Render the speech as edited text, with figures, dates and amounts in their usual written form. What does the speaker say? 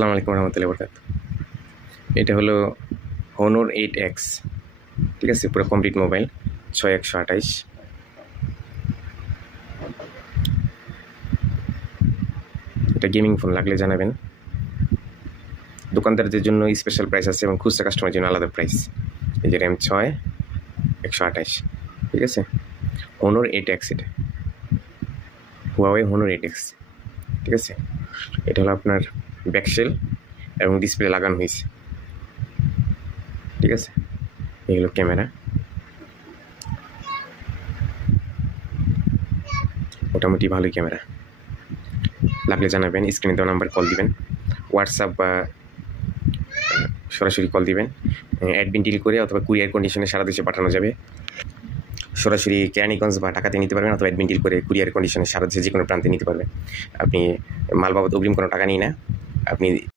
আসসালামু আলাইকুম রহমতুল্লাহি বরকাতুহু। এটা হলো Honor 8X, ঠিক আছে, পুরো কমপ্লিট মোবাইল 6128। এটা গেমিং ফোন, লাগলে জানাবেন। দোকানদারদের জন্য স্পেশাল প্রাইস আছে এবং খুচরা কাস্টমারের জন্য আলাদা প্রাইস। এই যে RAM 6 128, ঠিক আছে। Honor 8X, এটা Huawei Honor 8X, ঠিক আছে। এটা হলো আপনার ব্যাকশেল এবং ডিসপ্লে লাগানো হয়েছে, ঠিক আছে। এই হলো ক্যামেরা, মোটামুটি ভালোই ক্যামেরা। লাগলে জানাবেন, স্ক্রিনে দেওয়া নাম্বার কল দিবেন, হোয়াটসঅ্যাপ বা সরাসরি কল দিবেন। অ্যাডমিন ডিল করে অথবা কুরিয়ার কন্ডিশনে সারা দেশে পাঠানো যাবে। সরাসরি কেরানীগঞ্জ বা ঢাকাতে নিতে পারবেন, অথবা অ্যাডমিন ডিল করে কুরিয়ার কন্ডিশনে সারা দেশে যে কোনো প্রান্তে নিতে পারবেন। আপনি মাল বাবদ অগ্রিম কোনো টাকা নিই না, আপনি